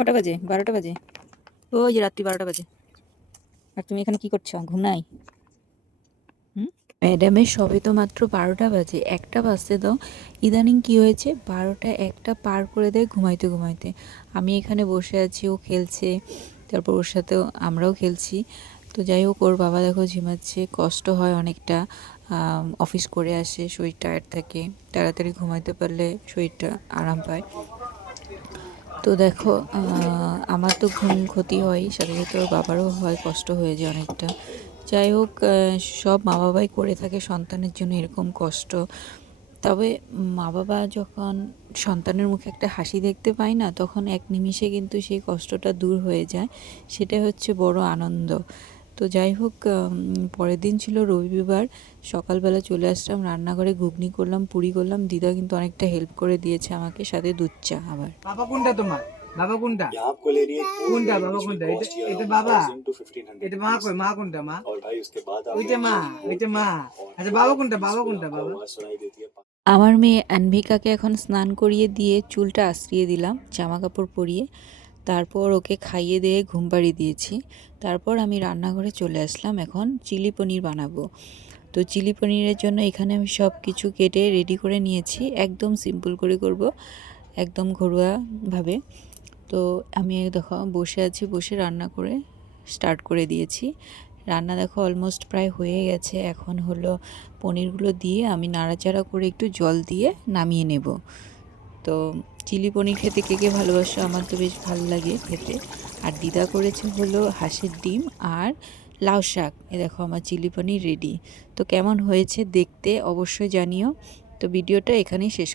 কটা বাজে? 12টা বাজে। ওই যে রাত্রি 12টা বাজে। আর তুমি এখানে কি করছো? ঘুম নাই? ম্যাডামের সবে তো মাত্র 12টা বাজে, 1টা বাজতে দাও। ইদানিং কি হয়েছে, 12টা 1টা পার করে দেয় ঘুমাইতে ঘুমাইতে। আমি এখানে বসে আছি, ও খেলছে, তারপর ওর সাথেও আমরাও খেলছি। তো যাই হোক, ওর বাবা দেখো ঝিমাচ্ছে, কষ্ট হয় অনেকটা। অফিস করে আসে, শরীর টায়ার্ড থাকে, তাড়াতাড়ি ঘুমাইতে পারলে শরীরটা আরাম পায়। তো দেখো, আমার তো ঘুম ক্ষতি হয়, সাথে সাথে ওর বাবারও হয়, কষ্ট হয়ে যায় অনেকটা। যাই হোক, সব মা বাবাই করে থাকে সন্তানের জন্য এরকম কষ্ট। তবে মা বাবা যখন সন্তানের মুখে একটা হাসি দেখতে পায় না, তখন এক নিমিষে কিন্তু সেই কষ্টটা দূর হয়ে যায়। সেটাই হচ্ছে বড় আনন্দ। তো যাই হোক, পরের দিন ছিল রবিবার। সকালবেলা চলে আসলাম রান্নাঘরে, ঘুগনি করলাম, পুরি করলাম। দিদা কিন্তু অনেকটা হেল্প করে দিয়েছে আমাকে, সাথে দুধ চা আবার। বাবা কোনটা তোমার? বাবা কোনটা? यहाँ आपको ले रही है কোনটা বাবা কোনটা? এটা বাবা। 1000 to 1500 এটা মা কই? মা কোনটা মা? और भाई उसके बाद आप ওইটা মা, ওইটা মা। আচ্ছা বাবা কোনটা? বাবা কোনটা বাবা? आवाज सुनाई देती है। আমার মেয়ে আনভিকাকে এখন স্নান করিয়ে দিয়ে চুলটা আশ্রিয়ে দিলাম, জামা কাপড় পরিয়ে। তারপর ওকে খাইয়ে দিয়ে ঘুম পাড়িয়ে দিয়েছি। তারপর আমি রান্নাঘরে চলে আসলাম, এখন চিলি পনির বানাবো। তো চিলি পনিরের জন্য এখানে আমি সব কিছু কেটে রেডি করে নিয়েছি, একদম সিম্পল করে করব, একদম ঘরোয়াভাবে। তো আমি দেখো বসে আছি, বসে রান্না করে স্টার্ট করে দিয়েছি। রান্না দেখো অলমোস্ট প্রায় হয়ে গেছে। এখন হলো পনিরগুলো দিয়ে আমি নাড়াচাড়া করে একটু জল দিয়ে নামিয়ে নেব। তো চিলি পনির খেতে কে কে ভালোবাসো? আমার তো বেশ ভালো লাগে খেতে। আর দিদা করেছে হলো হাঁসের ডিম আর লাউ শাক। এ দেখো আমার চিলি পনির রেডি। তো কেমন হয়েছে দেখতে অবশ্যই জানিও। তো ভিডিওটা এখানেই শেষ।